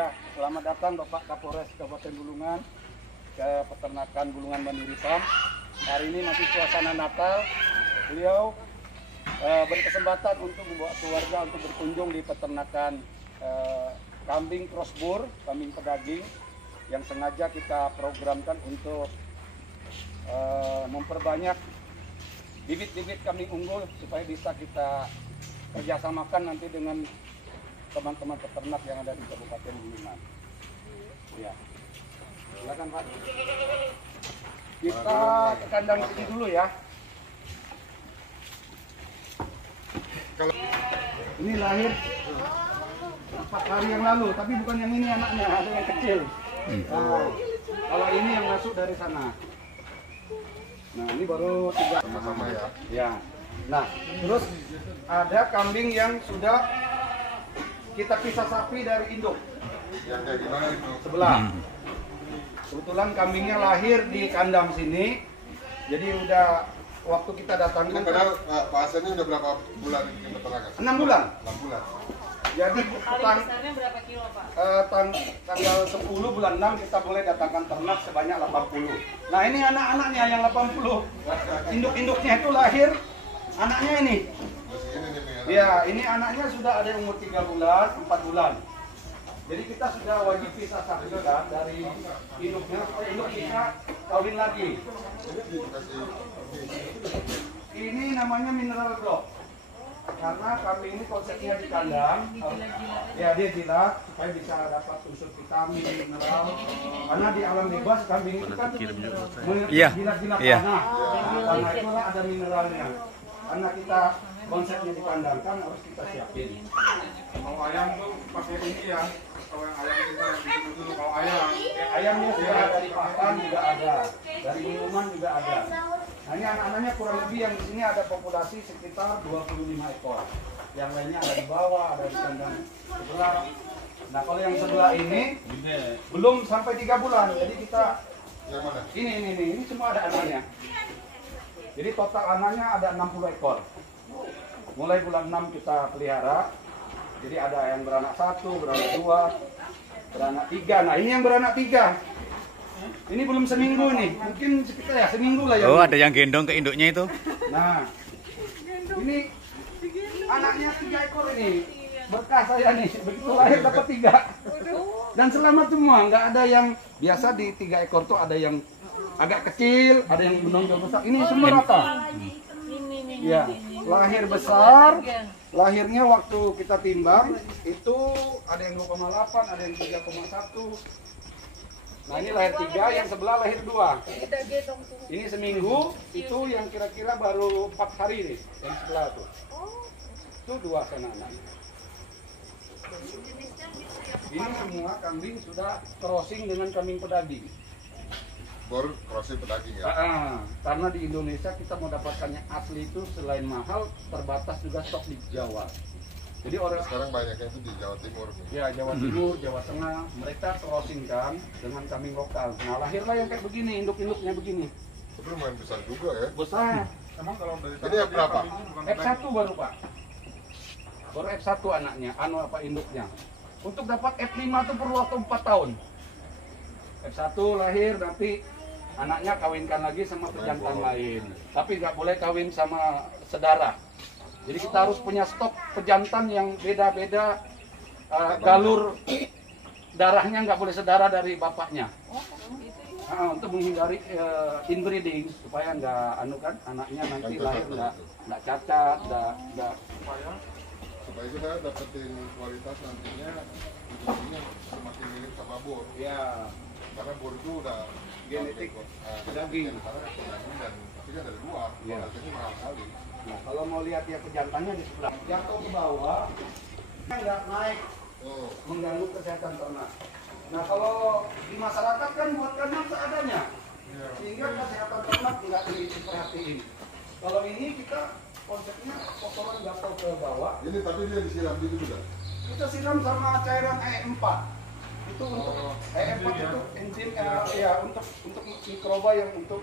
Ya, selamat datang Bapak Kapolres Kabupaten Bulungan ke peternakan Bulungan Mandiri Farm. Hari ini masih suasana Natal. Beliau berkesempatan untuk membawa keluarga untuk berkunjung di peternakan kambing crossbur, kambing pedaging yang sengaja kita programkan untuk memperbanyak bibit-bibit kambing unggul supaya bisa kita kerjasamakan nanti dengan teman-teman peternak yang ada di Kabupaten Bulungan. Ya, silakan Pak. Kita ke kandang sini dulu ya. Ini lahir 4 hari yang lalu, tapi bukan yang ini anaknya, ada yang kecil. Nah, kalau ini yang masuk dari sana. Nah, ini baru 3 sama ya. Ya. Nah, terus ada kambing yang sudah kita pisah sapi dari induk. Yang kayak gimana itu? Sebelah. Kebetulan kambingnya lahir di kandang sini. Jadi udah waktu kita datang. Ini padahal Pak Hasan ini udah berapa bulan di peternakan? 6 bulan. 6 bulan. Jadi besarnya berapa kilo, Pak? Tanggal 10 bulan 6 kita boleh datangkan ternak sebanyak 80. Nah, ini anak-anaknya yang 80. Induk-induknya itu lahir anaknya ini. Ya, ini anaknya sudah ada yang umur 3 bulan, 4 bulan. Jadi kita sudah wajib pisah sapi kan dari induknya supaya induk bisa kawin lagi. Ini namanya mineral block. Karena kambing ini konsepnya di kandang. Ya, dia jilat supaya bisa dapat unsur vitamin, mineral. Karena di alam bebas kambing itu kan jilat-jilat tanah. Tanah itu ada mineralnya. Karena kita konsepnya di kandang kan harus kita siapin. Kalau ayam tuh pakai ini ya. Kalau yang ayam kita yang dulu kalau ayam. Ayamnya sudah dari pakan juga ada, dari minuman juga ada. Nah, ini anak-anaknya kurang lebih yang di sini ada populasi sekitar 25 ekor. Yang lainnya ada di bawah, ada di kandang sebelah. Nah, kalau yang sebelah ini belum sampai 3 bulan. Jadi kita Yang mana? ini semua ada anaknya. Jadi total anaknya ada 60 ekor. Mulai bulan 6 kita pelihara. Jadi ada yang beranak 1, beranak 2, beranak 3. Nah, ini yang beranak 3. Ini belum seminggu nih. Mungkin sekitar ya seminggu lah ya. Oh, ada yang gendong ke induknya itu. Nah, ini anaknya 3 ekor ini. Berkah saya nih. Begitu lahir dapat 3. Dan selamat semua. Nggak ada yang biasa di 3 ekor tuh ada yang agak kecil, ada yang menonjol besar. Ini semua rata. Ya, lahir besar. Lahirnya waktu kita timbang itu ada yang 2,8, ada yang 3,1. Nah, ini lahir 3, yang sebelah lahir 2. Ini seminggu, itu yang kira-kira baru 4 hari nih, yang sebelah tuh. Itu 2 anak-anak. Ini semua kambing sudah crossing dengan kambing pedaging. Baru crossing pedaging ya. Karena di Indonesia kita mau dapatkannya asli itu selain mahal, terbatas juga stok di Jawa. Jadi orang Sekarang banyaknya itu di Jawa Timur. ya Jawa Timur, Jawa Tengah, mereka crossing kan dengan kambing lokal. Nah, lahirlah yang kayak begini, induk-induknya begini. Itu lumayan besar juga ya. Besar. Emang kalau dari ini yang berapa? F1 baru Pak. Baru F1 anaknya, induknya. Untuk dapat F5 itu perlu waktu 4 tahun. F1 lahir, nanti anaknya kawinkan lagi sama pejantan lain. Tapi nggak boleh kawin sama sedara. Jadi kita harus punya stok pejantan yang beda-beda galur darahnya, nggak boleh sedara dari bapaknya. Untuk menghindari inbreeding supaya nggak anaknya nanti lahir nggak cacat, nggak Supaya kita dapetin kualitas nantinya intinya semakin mirip sama bor. ya Karena bor itu udah genetik daging. karena daging dan tapi kan dari luar. Iya. Harganya mahal sekali. Nah, kalau mau lihat ya pejantannya di sebelah, jatuh ke bawah, nggak naik, Oh, mengganggu kesehatan ternak. Nah, kalau di masyarakat kan buat kandang seadanya, sehingga kesehatan ternak nggak diperhatiin. Kalau ini kita konsepnya kotoran jatuh ke bawah, ini tapi dia disiram dulu juga. kita siram sama cairan E4. Itu untuk E4 itu enzim untuk mikroba yang untuk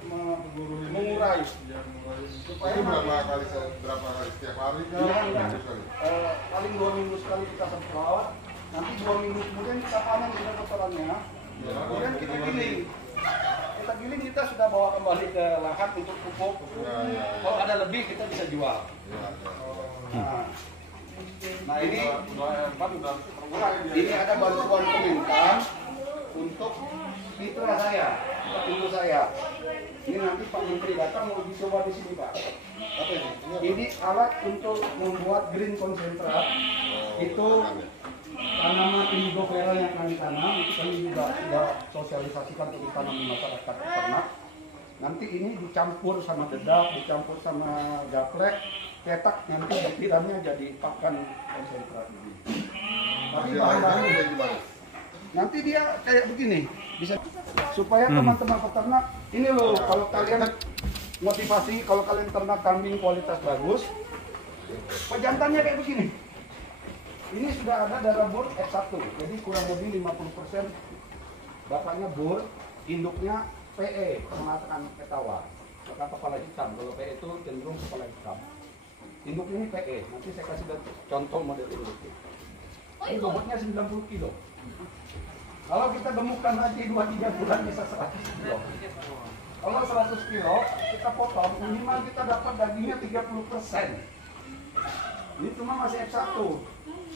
mengurai. Supaya Itu berapa kali setiap hari kan? Enggak. Paling 2 minggu sekali kita semprot. Nanti 2 minggu kemudian kita panen sudah kotorannya. Kemudian kita giling. Kita giling kita sudah bawa kembali ke lahan untuk pupuk. Kalau ada lebih kita bisa jual. Nah ini ada bantuan pemerintah untuk mitra saya, untuk saya. Ini nanti Pak Menteri datang mau dicoba di sini Pak. Apa ini? Ini alat untuk membuat green konsentrat. Itu tanaman indigo vera yang kami tanam, itu kami juga sudah sosialisasikan untuk ditanam di masyarakat peternak. Nanti ini dicampur sama dedak, dicampur sama gaplek, cetak, nanti butirannya jadi pakan konsentrat ini. Tapi bahan-bahannya gimana? nanti dia kayak begini, bisa supaya teman-teman peternak ini loh, kalau kalian motivasi, kalau kalian ternak kambing kualitas bagus, pejantannya kayak begini. Ini sudah ada darah bor F1, jadi kurang lebih 50% bapaknya bor, induknya PE, penataan petawa, maka kepala hitam. Kalau PE itu cenderung kepala hitam. Induknya ini PE, nanti saya kasih contoh model induk. Ini bobotnya 90 kilo. Kalau kita gemukkan lagi 2-3 bulan bisa 100 kilo. Kalau 100 kilo kita potong, minimal kita dapat dagingnya 30%. Ini cuma masih F1.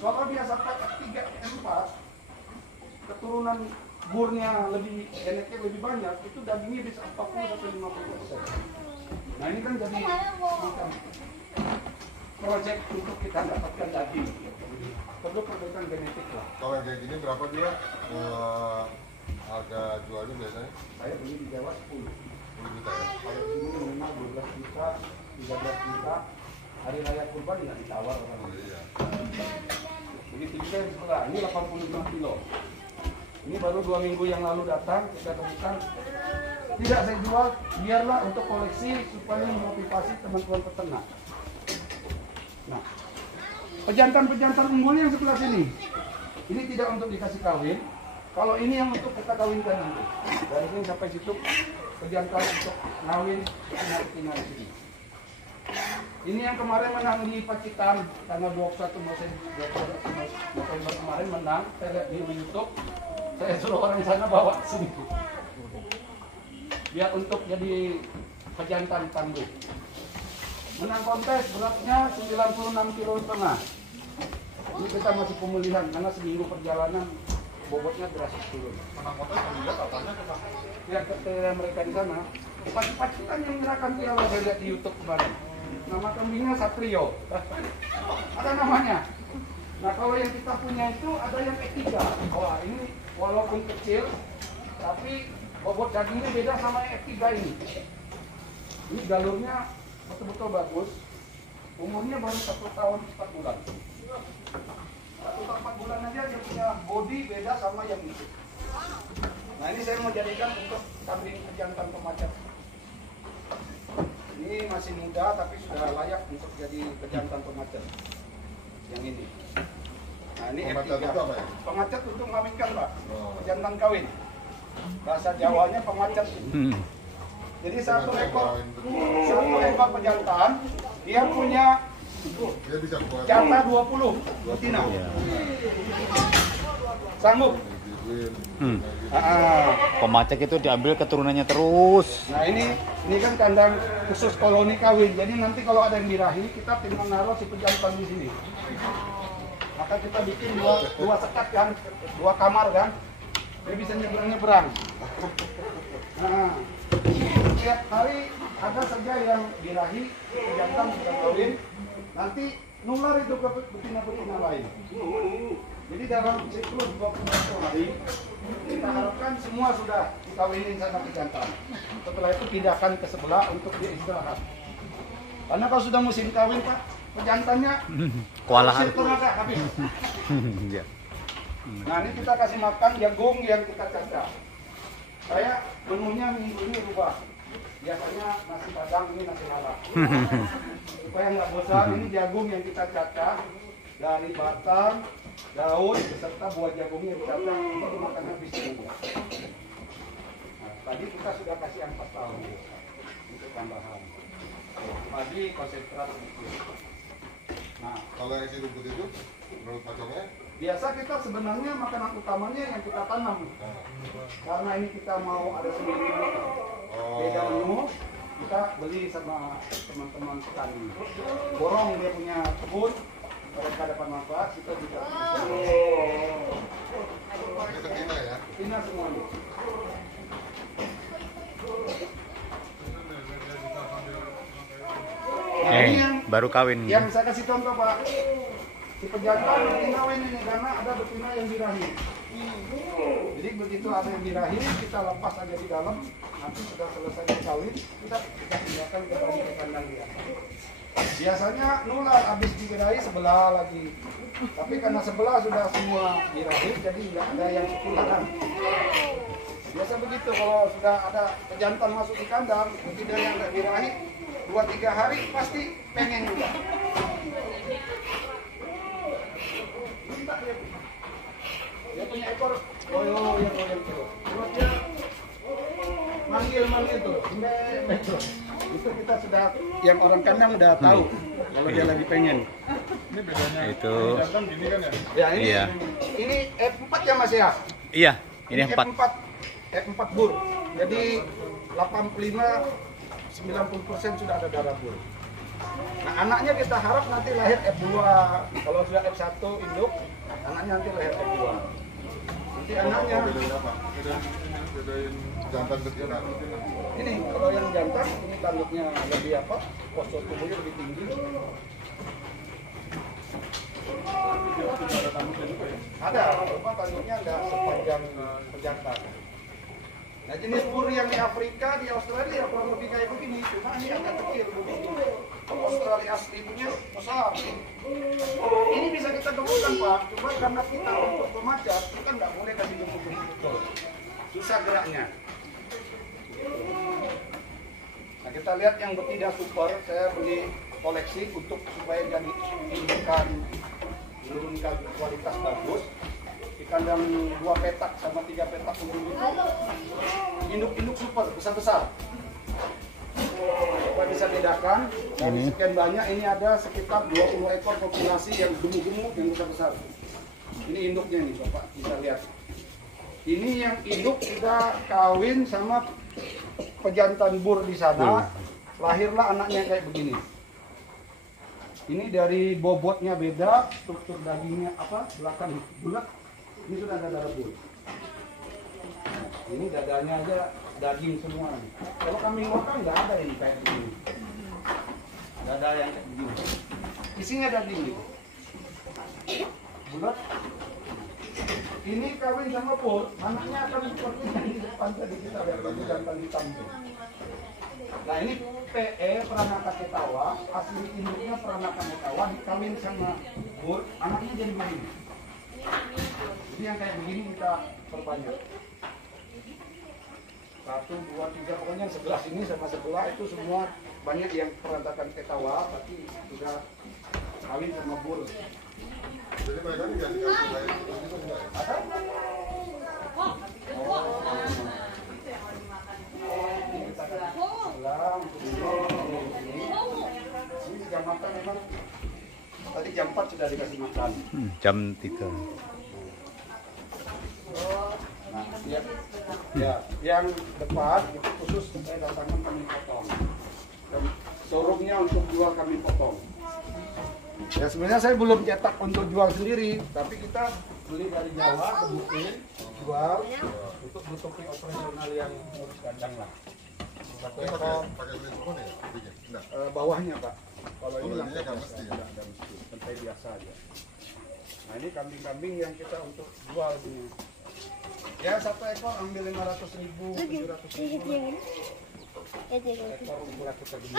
Kalau dia sampai F3, F4, keturunan burnya lebih genetnya lebih banyak, itu dagingnya bisa 40-50%. Nah ini kan jadi macam proyek untuk kita dapatkan daging. Perlu perbaikan genetik lah. Kalau yang kayak gini berapa dia harga jualnya biasanya? Saya beli di Jawa 10. 10 juta ya? Kalau di sini minimal 12 juta, 13 juta. Hari raya kurban nggak ditawar orang. Iya. Begitu juga yang sebelah, ini 85 kilo. Ini baru 2 minggu yang lalu datang, kita temukan. Tidak saya jual, biarlah untuk koleksi supaya memotivasi teman-teman peternak. Nah, pejantan-pejantan unggulnya yang sebelah sini. Ini tidak untuk dikasih kawin. Kalau ini yang untuk kita kawinkan nanti. Dari sini sampai situ pejantan untuk ngawin tinggal di sini. Ini yang kemarin menang di Pacitan tanggal 21 November kemarin menang. Saya lihat di YouTube. Saya suruh orang di sana bawa ke sini. Biar untuk jadi pejantan tangguh. Menang kontes beratnya 96,5 kilo. Ini kita masih pemulihan karena seminggu perjalanan bobotnya drastis turun. Menang kontes juga katanya Ya ketika mereka di sana, Pacitan yang menyerahkan piala saya lihat di YouTube kemarin. Nama kambingnya Satrio. Ada namanya. Nah kalau yang kita punya itu ada yang E3. Wah ini walaupun kecil, tapi bobot dagingnya beda sama E3 ini. Ini galurnya betul-betul bagus. Umurnya baru 1 tahun 4 bulan. 1 4 bulan aja dia punya body beda sama yang itu. Nah ini saya mau jadikan untuk kambing pejantan pemacat. Ini masih muda tapi sudah layak untuk jadi pejantan pemacat. Yang ini. Nah ini Pemacat F3. itu apa ya? Pemacat untuk kawinkan Pak. Oh. Pejantan kawin. Bahasa Jawanya pemacat. Jadi satu ekor pejantan dia punya Dia bisa buat jatah 20 betina. Sanggup. Pemacak itu diambil keturunannya terus. Nah ini kan kandang khusus koloni kawin. Jadi nanti kalau ada yang birahi kita tinggal naruh si pejantan di sini. Maka kita bikin dua sekat kan, 2 kamar kan. Dia bisa nyebrang-nyebrang. Nah, setiap hari ada saja yang birahi, pejantan sudah kawin. Nanti nular itu ke betina-betina lain. Jadi dalam siklus 21 hari kita harapkan semua sudah dikawinin sama pejantan. Setelah itu pindahkan ke sebelah untuk dia istirahat. Karena kalau sudah musim kawin Pak, pejantannya Kewalahan. tenaga habis. Iya. Nah ini kita kasih makan jagung yang kita cacah. Saya menunya minggu ini rubah. Biasanya nasi padang, ini nasi malam. Supaya nggak bosan, ini jagung yang kita cacah dari batang, daun, beserta buah jagungnya dicacah untuk dimakan habis semua. Nah, tadi kita sudah kasih yang 4 tahun untuk tambahan. Padi konsentrat sedikit. Nah, kalau yang isi rumput itu menurut pacoknya Biasa kita sebenarnya makanan utamanya yang kita tanam. Karena ini kita mau ada sendiri beda menu, kita beli sama teman-teman petani. Borong dia punya kebun, mereka dapat manfaat, kita juga. Ini betina ya. Betina semuanya. Nah, ini yang baru kawin. Yang saya kasih contoh Pak, si pejantan ini kawin ini karena ada betina yang birahi. Jadi begitu ada yang birahi, kita lepas aja di dalam. Nanti sudah selesai kawin, kita tinggalkan kembali ke kandang dia. Biasanya nular habis dibirahi sebelah lagi. Tapi karena sebelah sudah semua birahi, jadi nggak ada yang ketularan. Biasa begitu kalau sudah ada pejantan masuk di kandang, betina yang nggak birahi, 2-3 hari pasti pengen juga. Dia punya ekor goyang terus. Terus dia manggil tuh, terus. Itu kita sudah, yang orang kandang udah tahu kalau dia lagi pengen. Ini bedanya. Itu. Jantan gini kan ya? Ya ini, Iya. ini F4 ya Mas ya. Iya, ini 4. F4 bur. Jadi 85-90% sudah ada darah bur. Nah anaknya kita harap nanti lahir F2. Kalau sudah F1 induk, anaknya nanti lahir F2. Nanti anaknya Bedain apa? Bedain jantan betina. ini kalau yang jantan ini tanduknya lebih apa? Postur tubuhnya lebih tinggi. Ada, cuma tanduknya nggak sepanjang pejantan. Nah jenis bur yang di Afrika, di Australia kurang lebih kayak begini, cuma ini agak kecil begini. Kalau Australia asli punya besar. Ini bisa kita gemukkan Pak, cuma karena kita untuk pemacat, kita nggak boleh kasih gemuk-gemuk. Susah geraknya. Nah kita lihat yang betina super, saya beli koleksi untuk supaya jadi menurunkan kualitas bagus. Di kandang 2 petak sama 3 petak itu induk-induk super besar-besar. Kita bisa bedakan dari sekian banyak ini ada sekitar 20 ekor populasi yang gemuk-gemuk yang besar-besar. Ini induknya nih Bapak bisa lihat. Ini yang induk sudah kawin sama pejantan bur di sana, lahirlah anaknya kayak begini. Ini dari bobotnya beda, struktur dagingnya apa, belakang bulat. Ini sudah ada darah bur. Ini dadanya aja daging semua. Kalau kambing lokal nggak ada ini kayak begini. Nggak ada yang kayak begini. Isinya daging gitu. Bulat. Ini kawin sama bur, anaknya akan seperti yang di depan tadi kita lihat ini jantan hitam tuh. Nah ini PE Peranaka Ketawa, asli induknya Peranaka Ketawa dikawin sama bur, anaknya jadi begini. Jadi yang kayak begini kita perbanyak. 1, 2, 3, pokoknya sebelah sini sama sebelah itu semua banyak yang Peranaka Ketawa, tapi sudah kawin sama bur. Jadi mereka ini nggak dikasih kayak gitu enggak ya? Ada? Ini jam makan memang tadi jam 4 sudah dikasih makan. Jam 3. Nah, ya, yang depan itu khusus saya datangkan kami potong. Dan showroomnya untuk jual kami potong. Ya sebenarnya saya belum cetak untuk jual sendiri, tapi kita beli dari Jawa, kebukin, jual untuk menutupi operasional yang urus kandang lah. Ini pakai telepon ya? Bikin? Enggak. Bawahnya Pak. Kalau ini Ininya langsung nggak biasa, mesti ya? nggak mesti, lantai biasa aja. Nah ini kambing-kambing yang kita untuk jual ini. Ya 1 ekor ambil 500.000, 700.000. Ekor untuk kita gini.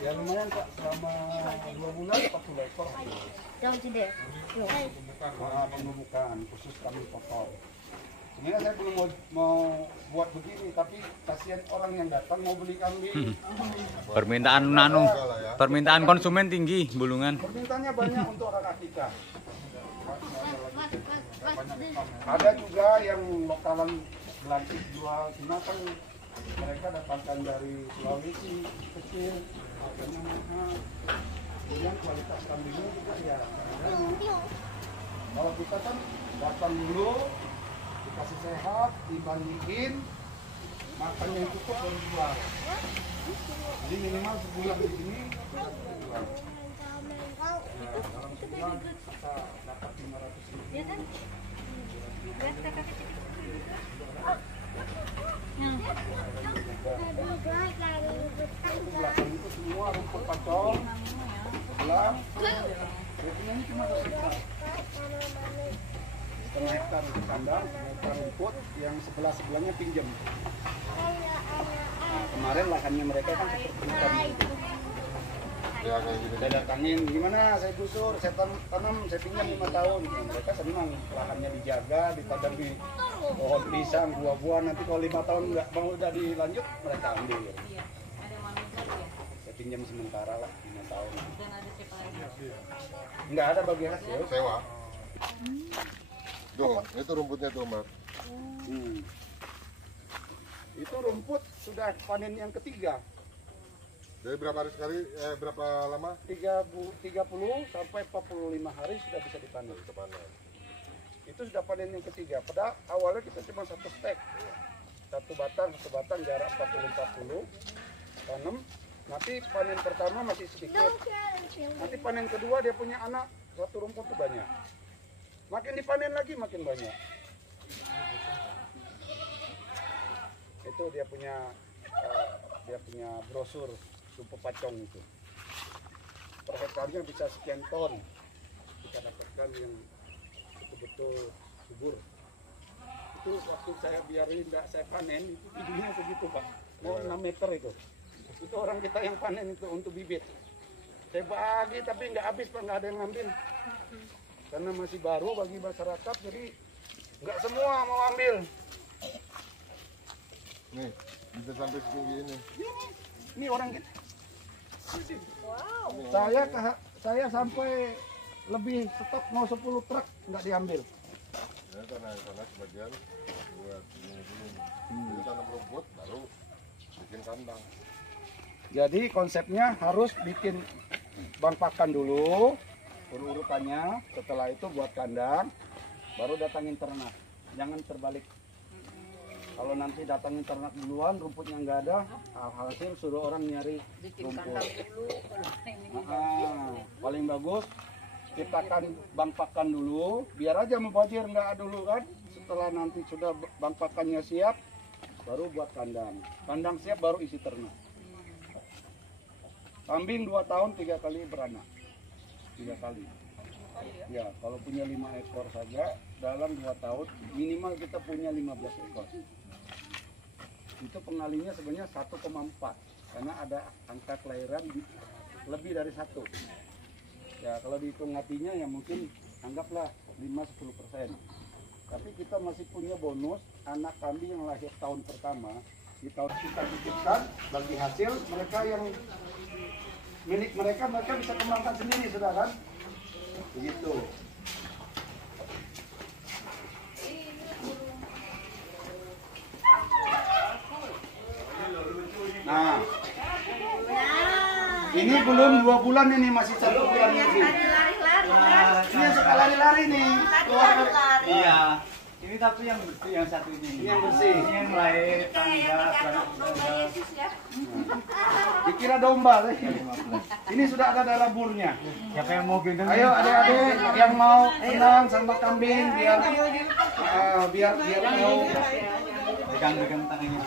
Ya lumayan Pak, selama 2 bulan 40 ekor. Pembukaan khusus kami potong. Ini saya belum mau buat begini, tapi kasihan orang yang datang mau beli kambing. Permintaan konsumen tinggi Bulungan. Permintaannya banyak untuk orang akikah. Ada juga yang lokalan belantik jual, cuma kan mereka datangkan dari Sulawesi kecil, harganya mahal. Kemudian kualitas kambingnya juga ya. Kalau kita kan datang dulu, dikasih sehat, dibandingin, makan yang cukup baru jual. Jadi minimal sebulan di sini kita jual. Ya, dalam sebulan kita dapat 500.000. Ya kan? Belakang itu semua rumput pacong, sebelah. Rumputnya ini cuma setengah hektar untuk kandang, setengah hektar rumput, yang sebelah-sebelahnya pinjam. Nah, kemarin lahannya mereka kan seperti hutan. Ya kayak gini. Saya datangin, gimana saya gusur, saya tanam, saya pinjam 5 tahun. Nah, mereka senang, lahannya dijaga, ditanami pohon pisang, buah-buahan. Nanti kalau 5 tahun nggak mau udah dilanjut, mereka ambil. Iya. Ada manuver ya. Saya pinjam sementara lah, 5 tahun. Dan ada siapa lagi? Nggak ada bagi hasil. Sewa. Tuh, itu rumputnya tuh, Mbak. Itu rumput sudah panen yang ketiga. Dari berapa hari sekali? Berapa lama? 30 sampai 45 hari sudah bisa dipanen. Bisa panen. Itu sudah panen yang ketiga. Pada awalnya kita cuma satu stek, satu batang jarak 40-40 tanam. Nanti panen pertama masih sedikit. Nanti panen kedua dia punya anak, satu rumput itu banyak. Makin dipanen lagi makin banyak. Itu dia punya brosur rumput pacong itu. Per hektarnya bisa sekian ton. Kita dapatkan yang betul-betul subur. Itu waktu saya biarin nggak saya panen, itu bijinya segitu Pak. Mau 6 meter itu. Itu orang kita yang panen itu untuk bibit. Saya bagi tapi nggak habis Pak, nggak ada yang ngambil. Karena masih baru bagi masyarakat, jadi nggak semua mau ambil. Nih, bisa sampai setinggi ini. Ini orang kita. Saya sampai lebih stok mau 10 truk nggak diambil. Ya, tanah sebagian buat ini dulu. Jadi tanam rumput baru bikin kandang. Jadi konsepnya harus bikin bang pakan dulu, urutannya. Setelah itu buat kandang, baru datangin ternak. Jangan terbalik. Kalau nanti datangin ternak duluan, rumputnya nggak ada, hasil suruh orang nyari rumput. Paling bagus ciptakan bang pakan dulu, biar aja mubazir nggak ada dulu kan. Setelah nanti sudah bang pakannya siap, baru buat kandang. Kandang siap baru isi ternak. Kambing 2 tahun 3 kali beranak, 3 kali. Ya, kalau punya 5 ekor saja dalam 2 tahun minimal kita punya 15 ekor. Itu pengalinya sebenarnya 1,4 karena ada angka kelahiran lebih dari 1. Ya, kalau dihitung matinya ya mungkin anggaplah 5-10%. Tapi kita masih punya bonus anak kambing yang lahir tahun pertama. Di tahun kita titipkan bagi hasil mereka yang milik mereka bisa kembangkan sendiri sudah kan? Begitu. Nah, ini belum 2 bulan ini, masih 1 bulan lagi. Ini yang suka lari-lari nih. Iya. Ini tapi yang bersih, yang satu ini. Ini yang bersih. Ini yang lahir tangga. Dikira domba. Ini sudah ada darah burnya. Siapa yang mau gendong? Ayo adik-adik yang mau senang sama kambing biar mau. Pegang tangannya.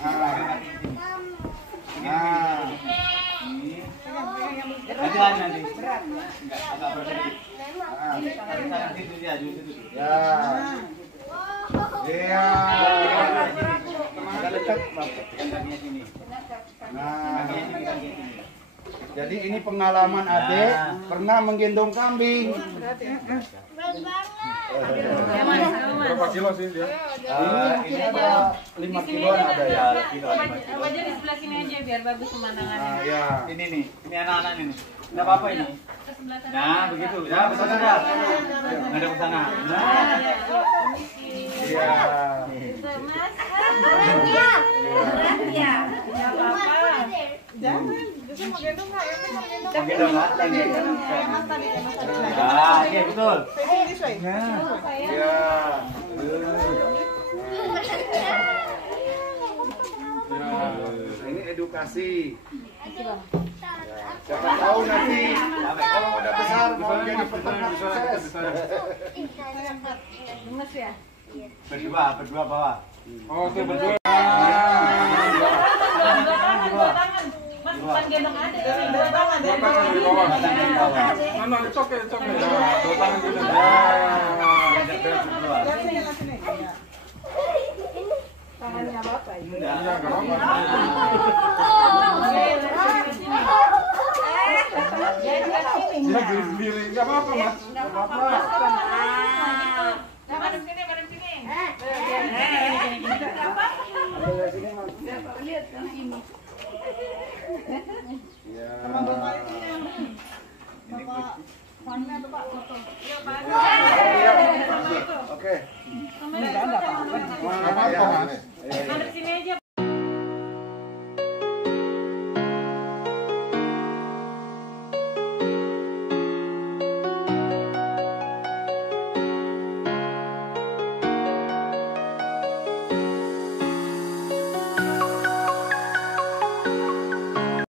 Nah, Ini. Nanti. Enggak, agak berat. Sana situ dia, situ. ya. Iya. Agak dekat, Bang. Kakinya sini. Nah, Kakinya sini. jadi ini pengalaman adik pernah menggendong kambing. Berapa kilo sih dia? Ini ada 5 kiloan ada ya. Apa aja di sebelah sini aja biar bagus pemandangannya. Nah, ya. Ini nih, ini anak-anak ini. Enggak apa-apa ini. Ke sebelah sana. Nah, begitu. Ya, bersana dah. Ngadep ke sana. Nah. Iya. Mas. Berat ya? Enggak apa-apa. Jangan, justru mau gendong nggak? Yang pegang gendong. Gendong nggak? Gendong. Mas tadi. Ah, oke betul. Facing this way. Ya. Nah, ini edukasi. Ya, siapa tahu nanti kalau udah besar mau jadi peternak sukses. Gemes ya? Berdua bawah. Oke, berdua. Dua tangan. Mas bukan gendong aja, tapi dua tangan. Dua tangan di bawah. Mana? Oke. Dua tangan di bawah. Sini. Tangannya Bapak. Dia sendiri, nggak apa-apa mas. Nggak apa-apa. Madem sini. Lihat sini. Ya. Oke. Apa ini? Madem sini aja.